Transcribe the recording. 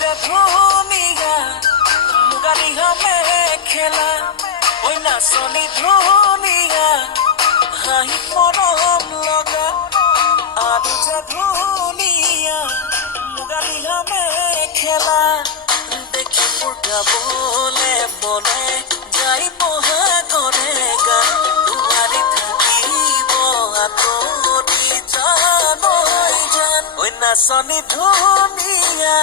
যে ধুনীয়া মুগাৰী হামে খেলা ঐ নাচনী ধুনীয়া হাঁহি মৰম লগা আৰু যে ধুনীয়া মুগাৰী হামে খেলা দেখি মোৰ গাবলে মনে যাই পহা কৰে গান দুৱাৰী থাকিব আঁতৰি জানৈ জান ঐ নাচনী ধুনীয়া